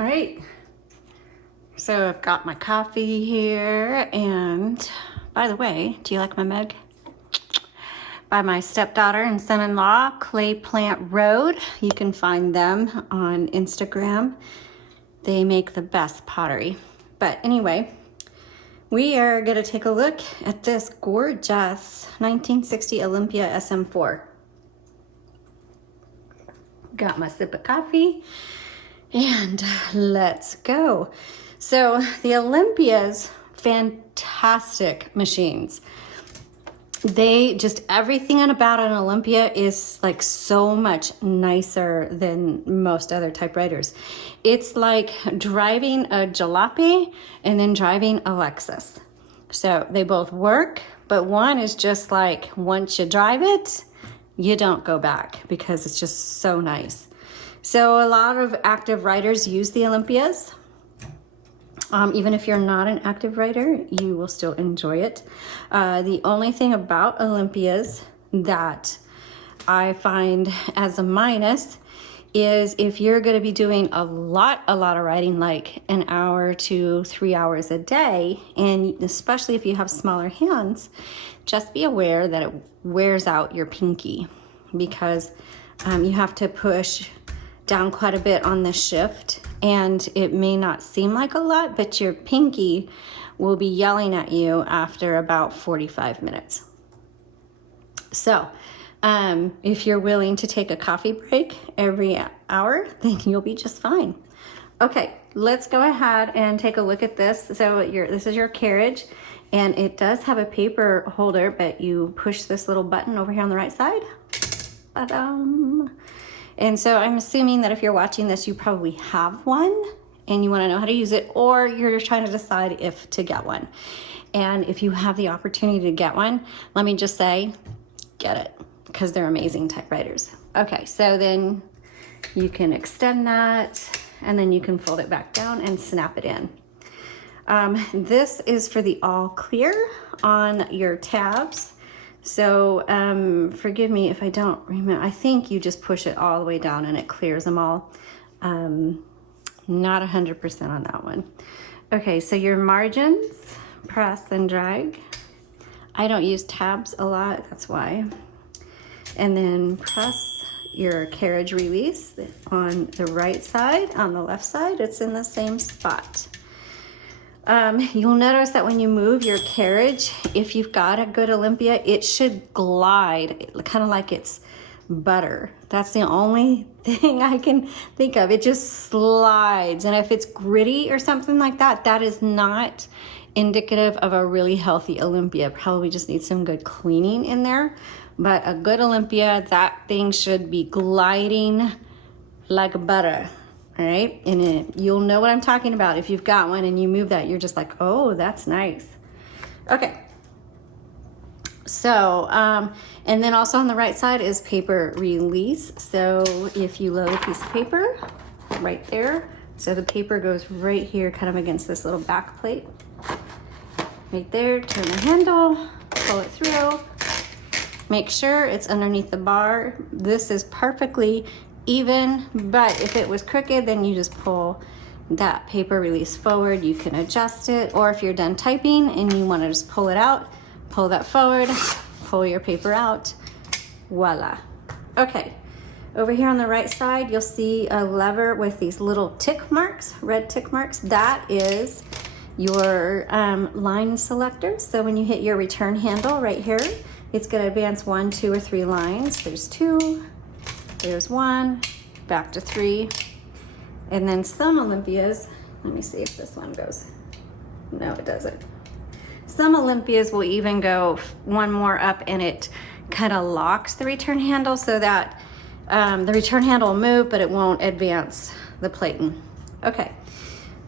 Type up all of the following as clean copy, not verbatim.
All right, so I've got my coffee here, and by the way, do you like my mug? By my stepdaughter and son-in-law, Clay Plant Road. You can find them on Instagram. They make the best pottery. But anyway, we are gonna take a look at this gorgeous 1960 Olympia SM4. Got my sip of coffee, and let's go. So the Olympia's fantastic machines. They just, everything about an Olympia is like so much nicer than most other typewriters. It's like driving a jalopy and then driving a Lexus. So they both work, but one is just like, once you drive it, you don't go back because it's just so nice. So a lot of active writers use the Olympias. Even if you're not an active writer, you will still enjoy it. The only thing about Olympias that I find as a minus is if you're going to be doing a lot of writing, like an hour to 3 hours a day, and especially if you have smaller hands, just be aware that it wears out your pinky because you have to push down quite a bit on the shift, and it may not seem like a lot, but your pinky will be yelling at you after about 45 minutes. So if you're willing to take a coffee break every hour, then you'll be just fine. Okay, let's go ahead and take a look at this. So this is your carriage, and it does have a paper holder, but you push this little button over here on the right side. Ba-dum. And so I'm assuming that if you're watching this, you probably have one and you want to know how to use it, or you're just trying to decide if to get one. And if you have the opportunity to get one, let me just say, get it, because they're amazing typewriters. Okay, so then you can extend that, and then you can fold it back down and snap it in. This is for the all clear on your tabs. So forgive me if I don't remember. I think you just push it all the way down and it clears them all. Not 100% on that one. Okay, so your margins, press and drag. I don't use tabs a lot, that's why. And then press your carriage release on the right side. On the left side, it's in the same spot. You'll notice that when you move your carriage, if you've got a good Olympia, it should glide, kind of like it's butter. That's the only thing I can think of. It just slides. And if it's gritty or something like that, that is not indicative of a really healthy Olympia. Probably just needs some good cleaning in there. But a good Olympia, that thing should be gliding like butter. All right, and you'll know what I'm talking about. If you've got one and you move that, you're just like, oh, that's nice. Okay, so, and then also on the right side is paper release. So if you load a piece of paper right there, so the paper goes right here, kind of against this little back plate. Right there, turn the handle, pull it through. Make sure it's underneath the bar. This is perfectly even, but if it was crooked, then you just pull that paper release forward. You can adjust it, or if you're done typing and you want to just pull it out, pull that forward, pull your paper out, voila. Okay, over here on the right side, you'll see a lever with these little tick marks, red tick marks. That is your line selector. So when you hit your return handle right here, it's going to advance 1, 2, or 3 lines. There's 2. There's 1, back to 3, and then some Olympias, let me see if this one goes. No, it doesn't. Some Olympias will even go one more up and it kind of locks the return handle so that the return handle will move, but it won't advance the platen. Okay,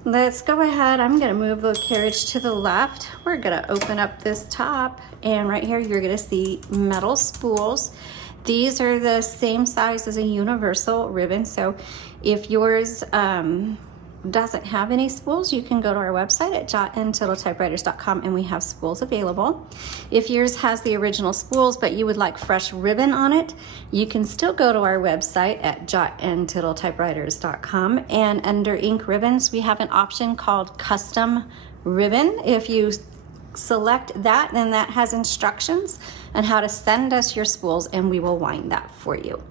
let's go ahead. I'm gonna move the carriage to the left. We're gonna open up this top, and right here you're gonna see metal spools. These are the same size as a universal ribbon, so if yours doesn't have any spools, you can go to our website at jotandtittletypewriters.com and we have spools available. If yours has the original spools but you would like fresh ribbon on it, you can still go to our website at jotandtittletypewriters.com, and under ink ribbons we have an option called custom ribbon. If you select that, then that has instructions on how to send us your spools and we will wind that for you.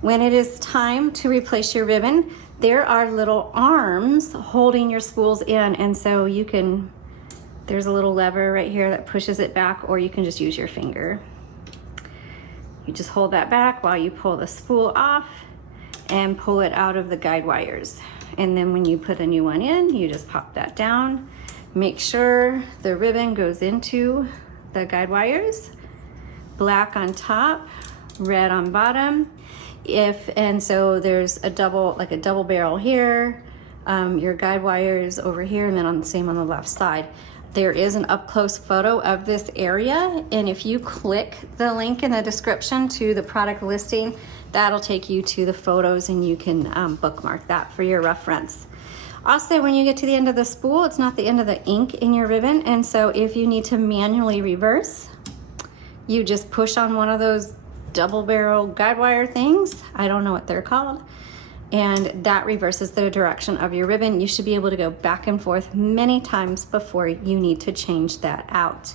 When it is time to replace your ribbon, there are little arms holding your spools in, and so you can, there's a little lever right here that pushes it back, or you can just use your finger. You just hold that back while you pull the spool off and pull it out of the guide wires. And then when you put a new one in, you just pop that down. Make sure the ribbon goes into the guide wires. Black on top, red on bottom. And so there's a double barrel here, your guide wires over here, and then on the same on the left side. There is an up close photo of this area, and if you click the link in the description to the product listing, that'll take you to the photos and you can bookmark that for your reference. Also, when you get to the end of the spool, it's not the end of the ink in your ribbon, and so if you need to manually reverse, you just push on one of those double barrel guide wire things. I don't know what they're called. And that reverses the direction of your ribbon. You should be able to go back and forth many times before you need to change that out.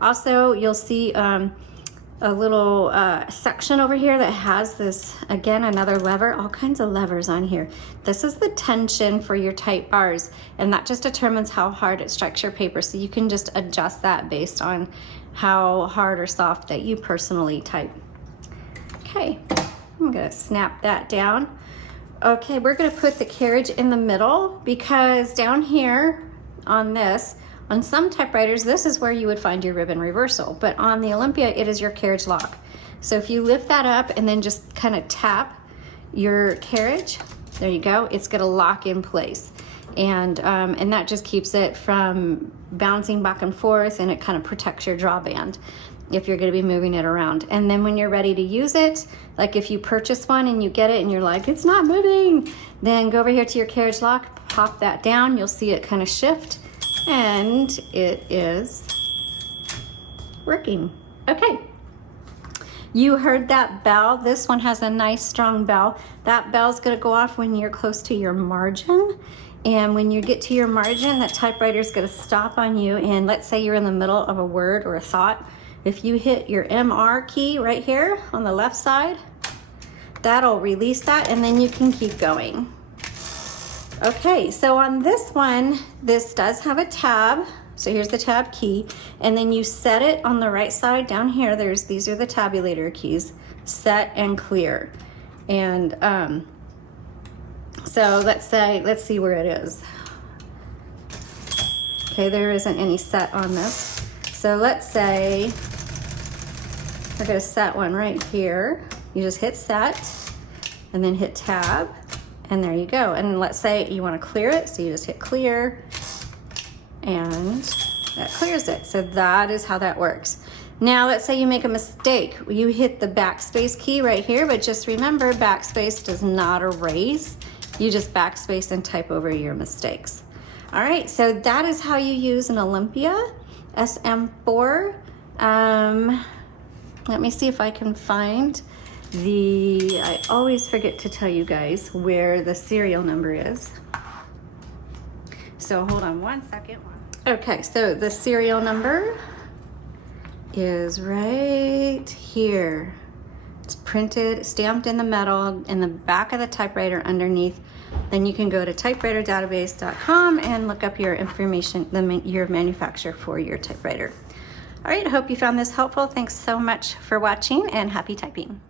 Also, you'll see a little section over here that has this, again, another lever, all kinds of levers on here. This is the tension for your type bars, and that just determines how hard it strikes your paper. So you can just adjust that based on how hard or soft that you personally type. Okay, I'm gonna snap that down. Okay, we're gonna put the carriage in the middle, because down here on this, on some typewriters, this is where you would find your ribbon reversal, but on the Olympia, it is your carriage lock. So if you lift that up and then just kind of tap your carriage, there you go, it's gonna lock in place. And that just keeps it from bouncing back and forth, and it kind of protects your drawband if you're going to be moving it around. And then when you're ready to use it, like if you purchase one and you get it and you're like, it's not moving, then go over here to your carriage lock, pop that down, you'll see it kind of shift, and it is working. Okay. You heard that bell. This one has a nice strong bell. That bell's gonna go off when you're close to your margin. And when you get to your margin, that typewriter's gonna stop on you. And let's say you're in the middle of a word or a thought. If you hit your MR key right here on the left side, that'll release that, and then you can keep going. Okay, so on this one, this does have a tab. So here's the tab key, and then you set it on the right side down here. These are the tabulator keys, set and clear. And so let's see where it is. Okay, there isn't any set on this. So let's say we're gonna set one right here. You just hit set and then hit tab, and there you go. And let's say you wanna clear it, so you just hit clear, and that clears it. So that is how that works. Now let's say you make a mistake. You hit the backspace key right here, but just remember, backspace does not erase. You just backspace and type over your mistakes. All right, so that is how you use an Olympia SM4. Let me see if I can find I always forget to tell you guys where the serial number is. So hold on one second. Okay, so the serial number is right here. It's printed, stamped in the metal, in the back of the typewriter underneath. Then you can go to typewriterdatabase.com and look up your information, your manufacturer for your typewriter. All right, I hope you found this helpful. Thanks so much for watching, and happy typing.